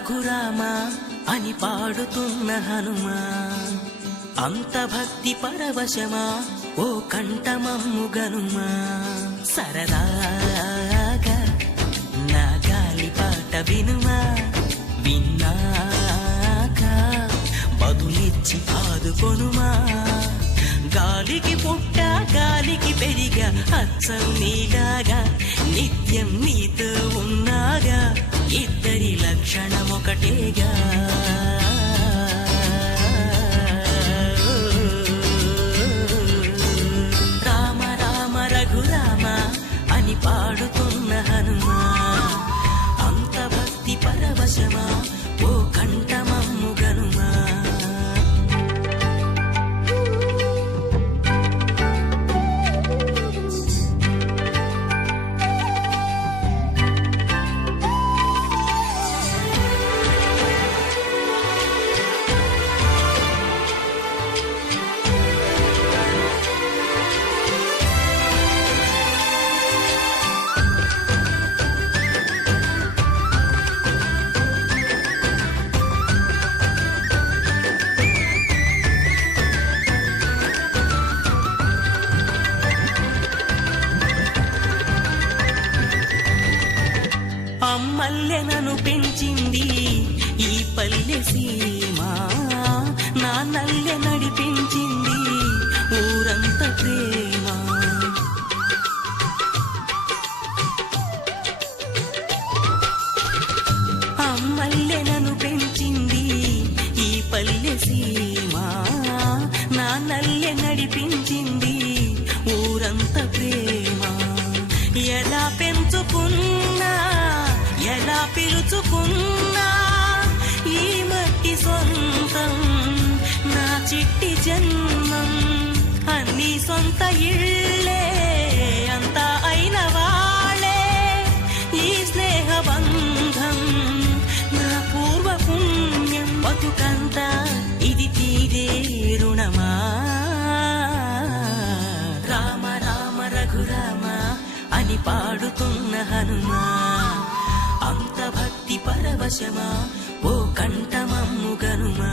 రఘురామ అని పాడుతున్న హనుమా, అంత భక్తి పరవశమా ఓ కంఠమమ్ము గనుమా. సరదాగా నా గాలి పాట వినుమా, విన్నాక బదులిచ్చి ఆదుకొనుమా. గాలికి పుట్ట గాలికి పెరిగా అచ్చం నీలాగా, నిత్యం నీతో ఉన్నాగా, ఇద్దరి లక్షణమొకటేగా. రామ రామ రఘురామ అని పాడుతున్న హనుమా, అంత భక్తి పరవశమా ఓ కంఠమమ్ము గనుమా. అమ్మల్లె నన్ను పెంచింది ఈ పల్లె సీమ, నా నల్లె నడిపించింది ఊరంత ప్రేమ. అమ్మల్లె నన్ను పెంచింది ఈ పల్లె సీమ, నా నల్లె నడిపించింది ఊరంత ప్రేమ. ఎలా పెంచుకున్నా ఎలా పిలుచుకున్నా ఈ మట్టి సొంతం, నా చిట్టి జన్మం. అన్ని సొంత ఇళ్ళే అంతా అయిన వాళ్ళే ఈ స్నేహ బంధం, నా పూర్వ పుణ్యం. బతుకంతా ఇది తీరే రుణమా. రామ రామ రఘురామ అని పాడుతున్న హనుమా, అంత భక్తి పరవశమా ఓ కంఠమమ్ము గనుమా.